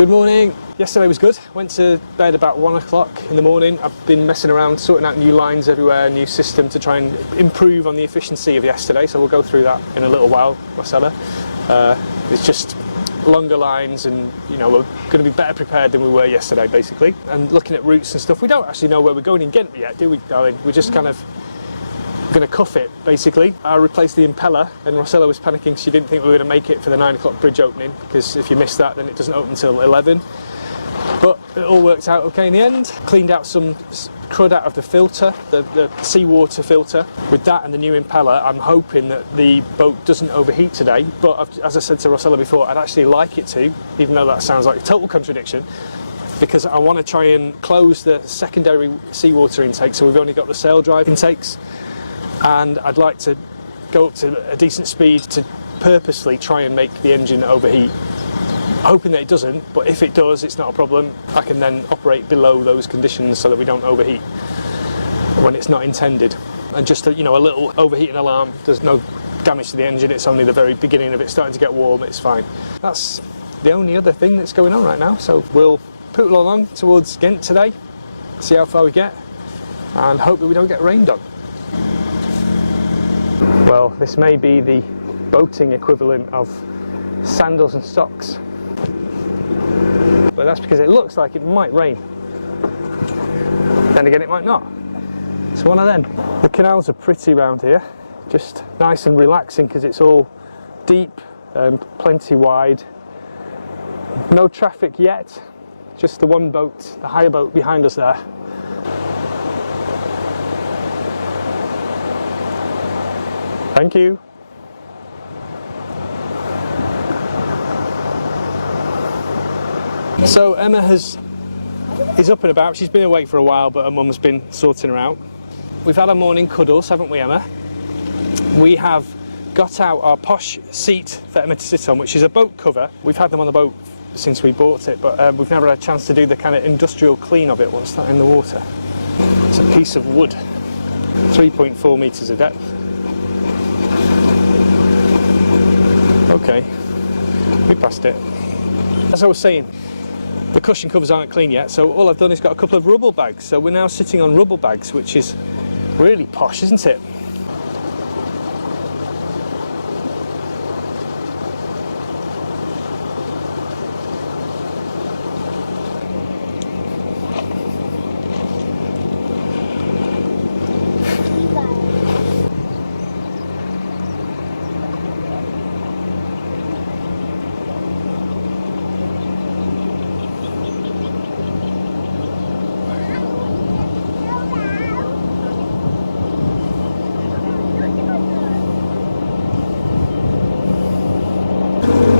Good morning. Yesterday was good. Went to bed about 1 o'clock in the morning. I've been messing around, sorting out new lines everywhere, new system to try and improve on the efficiency of yesterday. So we'll go through that in a little while, Rossella. It's just longer lines and, you know, we're going to be better prepared than we were yesterday, basically. And looking at routes and stuff, we don't actually know where we're going in Ghent yet, do we, darling? We're just kind of going to cuff it, basically. I replaced the impeller and Rossella was panicking. She didn't think we were going to make it for the 9 o'clock bridge opening, because if you miss that then it doesn't open until 11. But it all worked out okay in the end. Cleaned out some crud out of the filter, the seawater filter. With that and the new impeller, I'm hoping that the boat doesn't overheat today. But as I said to Rossella before, I'd actually like it to, even though that sounds like a total contradiction, because I want to try and close the secondary seawater intake, so we've only got the sail drive intakes. And I'd like to go up to a decent speed to purposely try and make the engine overheat, hoping that it doesn't, but if it does, it's not a problem. I can then operate below those conditions so that we don't overheat when it's not intended. And just a, you know, a little overheating alarm does no damage to the engine. It's only the very beginning of it starting to get warm. It's fine. That's the only other thing that's going on right now. So we'll poodle along towards Ghent today, see how far we get, and hope that we don't get rained on. Well, this may be the boating equivalent of sandals and socks, but that's because it looks like it might rain. Then again, it might not. It's one of them. The canals are pretty round here, just nice and relaxing because it's all deep and plenty wide. No traffic yet, just the one boat, the hire boat behind us there. Thank you. So Emma is up and about. She's been awake for a while, but her mum's been sorting her out. We've had our morning cuddles, haven't we, Emma? We have got out our posh seat for Emma to sit on, which is a boat cover. We've had them on the boat since we bought it, but we've never had a chance to do the kind of industrial clean of it once that's in the water. It's a piece of wood, 3.4 metres of depth. Okay, we passed it. As I was saying, the cushion covers aren't clean yet, so all I've done is got a couple of rubble bags. So we're now sitting on rubble bags, which is really posh, isn't it?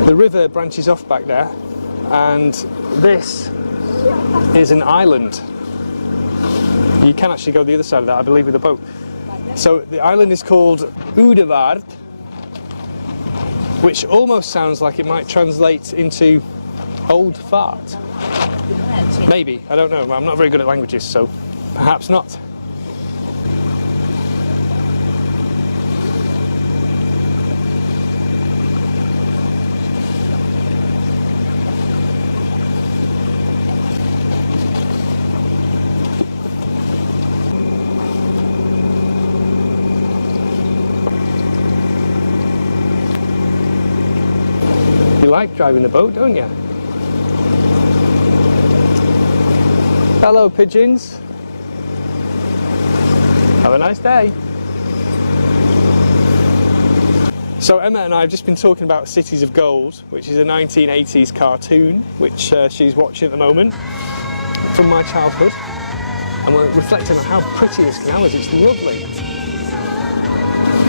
The river branches off back there, and this is an island. You can actually go the other side of that, I believe, with a boat. So the island is called Waterways, which almost sounds like it might translate into old fart. Maybe, I don't know. I'm not very good at languages, so perhaps not. You like driving the boat, don't you? Hello, pigeons. Have a nice day. So Emma and I have just been talking about Cities of Gold, which is a 1980s cartoon, which she's watching at the moment, from my childhood. And we're reflecting on how pretty this canal is. It's lovely.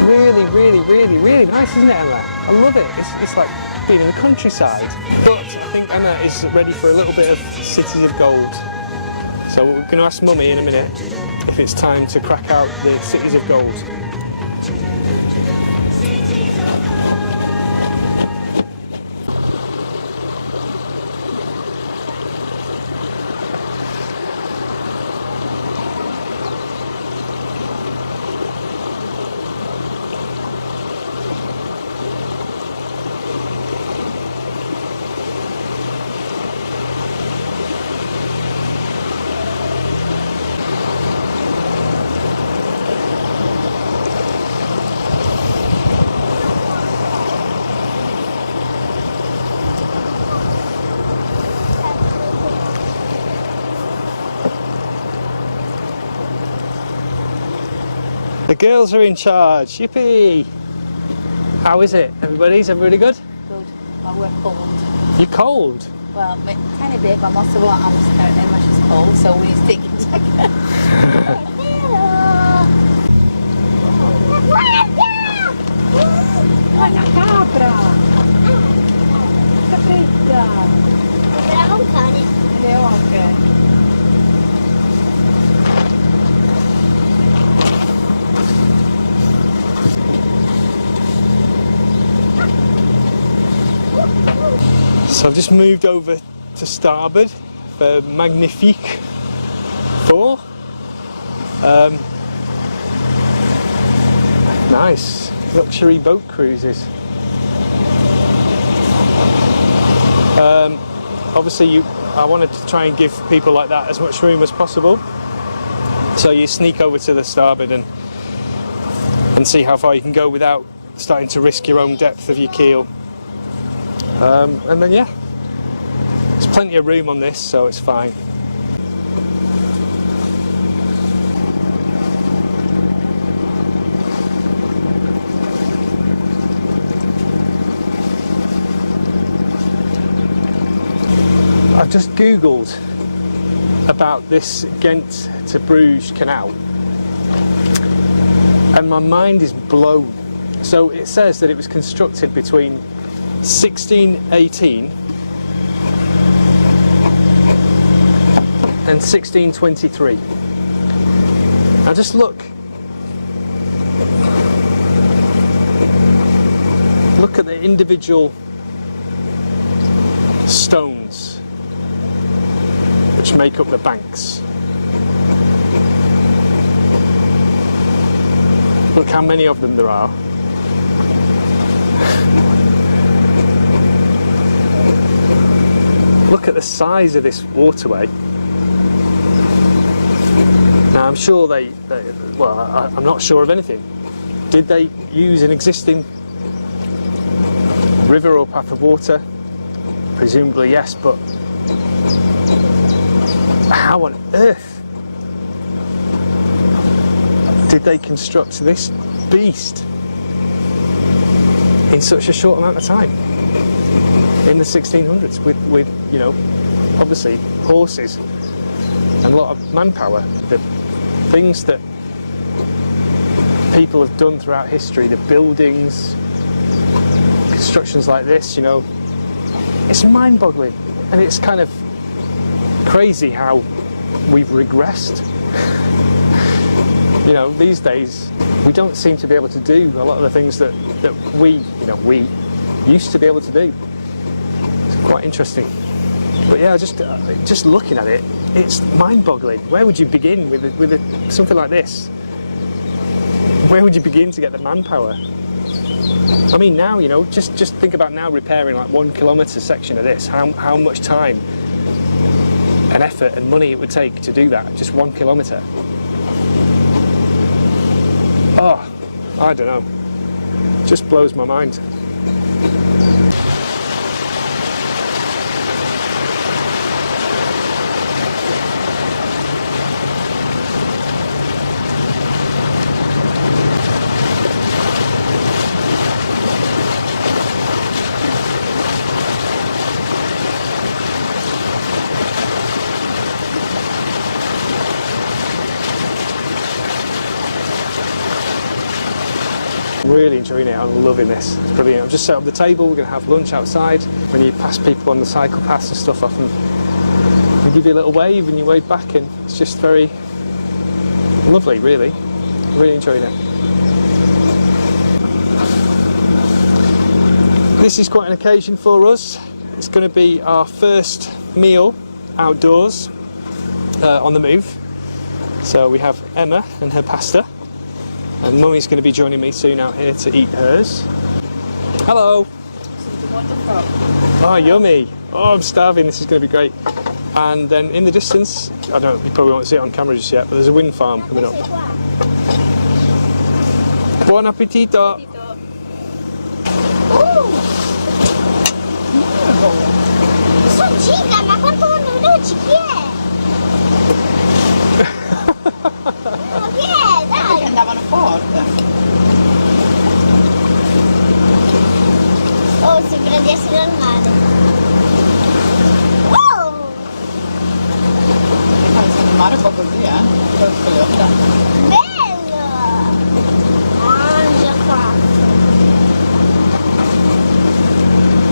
Really, really, really, really nice, isn't it, Emma? I love it. It's like being in the countryside. But I think Emma is ready for a little bit of Cities of Gold. So we're going to ask Mummy in a minute if it's time to crack out the Cities of Gold. The girls are in charge. Yippee! How is it? Is everybody good? Good. Well, we're cold. You're cold? Well, tiny bit, but most of what I'm scared and much is cold, so we need to take it. Una capra! Capretta! Sembrava un cane. Le oche. So I've just moved over to starboard for Magnifique 4. Nice luxury boat cruises. Obviously I wanted to try and give people like that as much room as possible. So you sneak over to the starboard and see how far you can go without starting to risk your own depth of your keel. And then yeah, there's plenty of room on this, so it's fine. I've just googled about this Ghent to Bruges canal and my mind is blown. So it says that it was constructed between 1618 and 1623. Now just look at the individual stones which make up the banks. Look how many of them there are. Look at the size of this waterway. Now I'm sure well, I'm not sure of anything. Did they use an existing river or path of water? Presumably yes, but how on earth did they construct this beast in such a short amount of time? In the 1600s with you know, obviously horses and a lot of manpower. The things that people have done throughout history, the buildings, constructions like this, you know, it's mind-boggling, and it's kind of crazy how we've regressed. You know, these days we don't seem to be able to do a lot of the things that we used to be able to do. Quite interesting, but yeah, just looking at it, it's mind-boggling. Where would you begin with something like this? Where would you begin to get the manpower? I mean, now, you know, just think about now repairing like 1 kilometre section of this. How much time and effort and money it would take to do that, just 1 kilometre. Oh, I don't know. Just blows my mind. Really enjoying it. I'm loving this. It's brilliant. I've just set up the table. We're going to have lunch outside. When you pass people on the cycle paths and stuff, often they give you a little wave and you wave back, and it's just very lovely. Really enjoying it. This is quite an occasion for us. It's going to be our first meal outdoors on the move. So we have Emma and her pasta. And Mummy's going to be joining me soon out here to eat hers. Hello! Oh, yummy! Oh, I'm starving, this is going to be great. And then in the distance, I don't, you probably won't see it on camera just yet, but there's a wind farm coming up. Buon appetito! Sono giga, ma quanto veloci chi è? Ma chi è? Dai! Andavano forte. sembra di essere al mare. Wow! Il mare è un po' così, Bello! Ah, già fatto.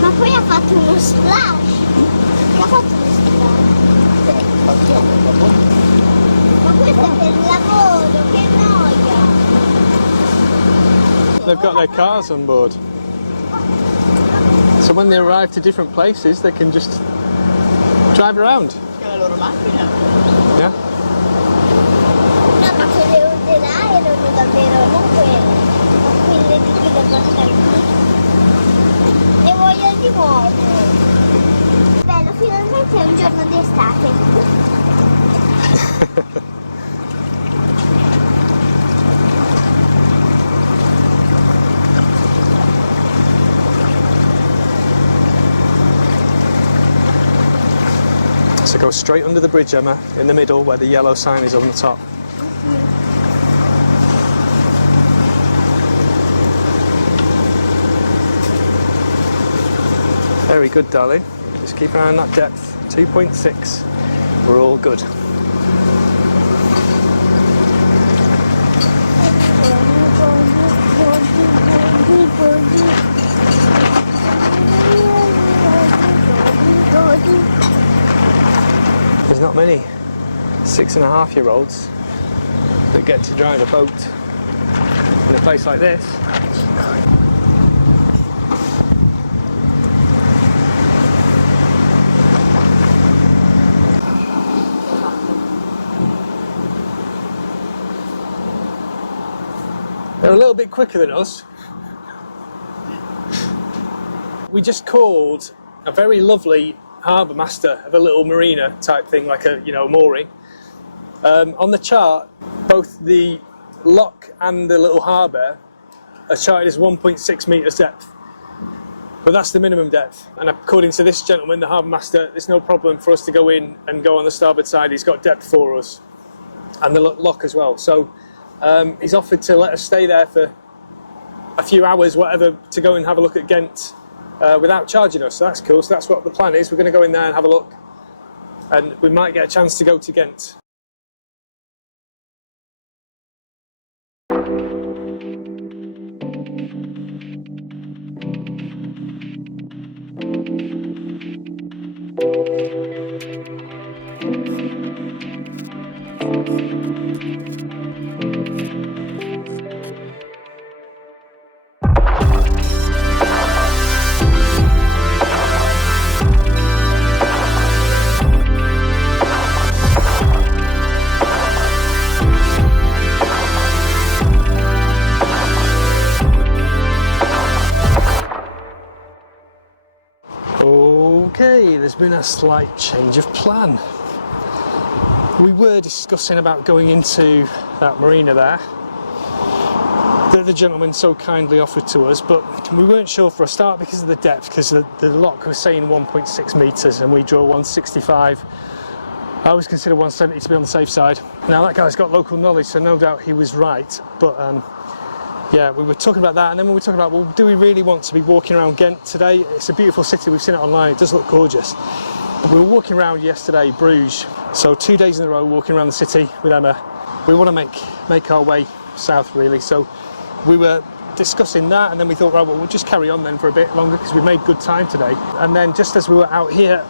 Ma poi ha fatto uno splash. Ha fatto uno splash. Ma questo è per il lavoro, che noia! They've got their cars on board. So when they arrive to different places, they can just drive around. C'è la loro macchina. Yeah. No, ma quelle urte là erano davvero non quelle, ma quelle di chi le portano qui. Ne voglio di nuovo. Bello, finalmente è un giorno d'estate. So go straight under the bridge, Emma, in the middle where the yellow sign is on the top. Very good, darling. Just keep an eye on that depth. 2.6. We're all good. There's not many 6.5-year-olds that get to drive a boat in a place like this. They're a little bit quicker than us. We just called a very lovely harbour master of a little marina type thing, like a mooring. On the chart, both the lock and the little harbour are charted as 1.6 metres depth, but that's the minimum depth. And according to this gentleman, the harbour master, there's no problem for us to go in and go on the starboard side. He's got depth for us, and the lock as well. So he's offered to let us stay there for a few hours, whatever, to go and have a look at Ghent. Without charging us, so that's cool. So that's what the plan is. We're going to go in there and have a look, and we might get a chance to go to Ghent. Okay, there's been a slight change of plan. We were discussing about going into that marina there that the gentleman so kindly offered to us, but we weren't sure for a start because of the depth, because the lock was saying 1.6 metres and we draw 165. I always consider 170 to be on the safe side. Now that guy's got local knowledge, so no doubt he was right, but yeah, we were talking about that, and then we were talking about, well, do we really want to be walking around Ghent today? It's a beautiful city, we've seen it online, it does look gorgeous. But we were walking around yesterday, Bruges, so 2 days in a row walking around the city with Emma. We want to make our way south really, so we were discussing that, and then we thought, right, well, we'll just carry on then for a bit longer because we've made good time today. And then just as we were out here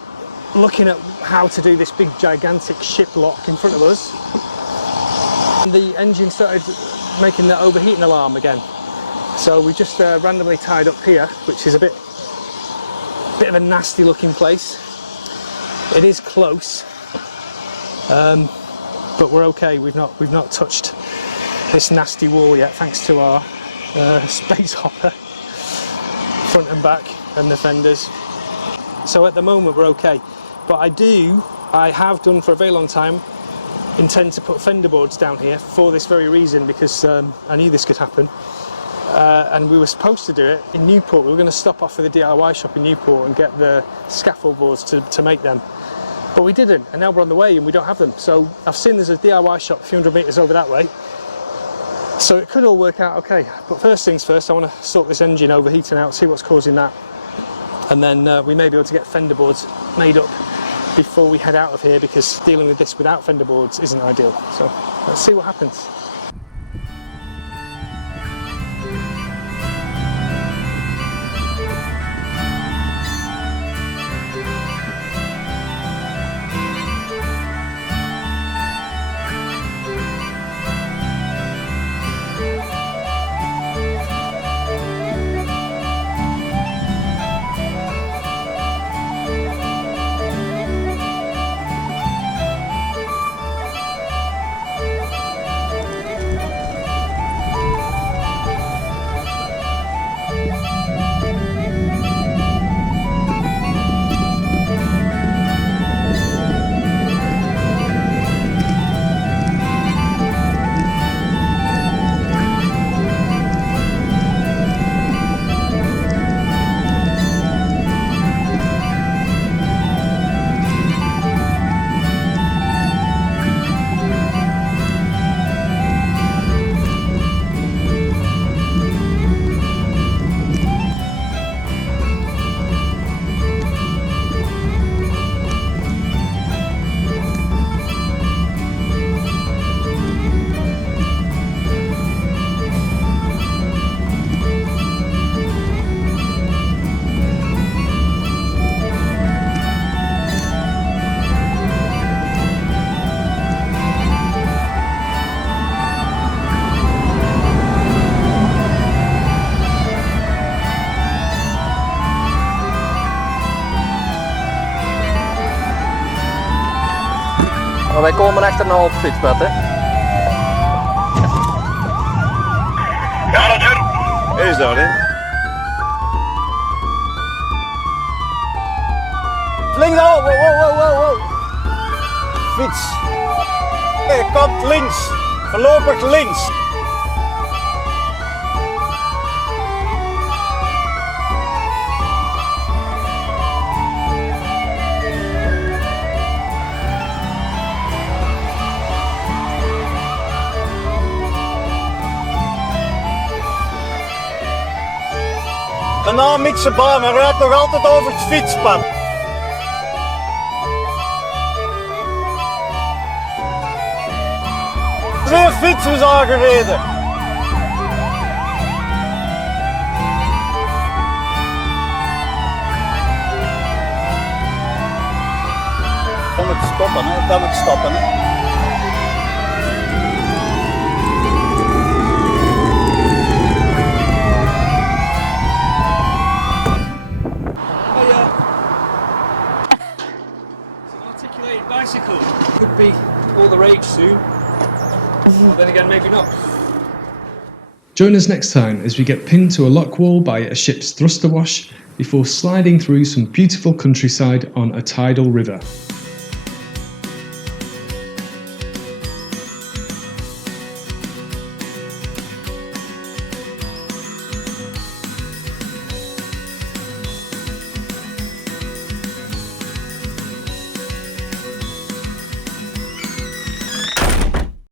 looking at how to do this big gigantic ship lock in front of us, the engine started making the overheating alarm again. So we just randomly tied up here, which is a bit of a nasty looking place. It is close, but we're okay. We've not touched this nasty wall yet, thanks to our space hopper front and back and the fenders. So at the moment we're okay, but I have done for a very long time, intend to put fender boards down here for this very reason, because I knew this could happen, and we were supposed to do it in Newport. We were going to stop off at the DIY shop in Newport and get the scaffold boards to make them, but we didn't, and now we're on the way and we don't have them. So I've seen there's a DIY shop a few hundred metres over that way, so it could all work out okay. But first things first, I want to sort this engine overheating out, see what's causing that. and then we may be able to get fender boards made up before we head out of here, because dealing with this without fender boards isn't ideal. So let's see what happens. Maar wij komen achterna op het fietspad, hè? Ja, Roger. Is dat, hè? Links al, wow. Fiets. Kant links. Voorlopig links. Dynamische baan, maar rijdt nog altijd over het fietspad. Twee fietsers aangereden. Dan moet stoppen, hè? Dan moet stoppen, hè? Articulated bicycle. Could be all the rage soon. Well, then again, maybe not. Join us next time as we get pinned to a lock wall by a ship's thruster wash before sliding through some beautiful countryside on a tidal river.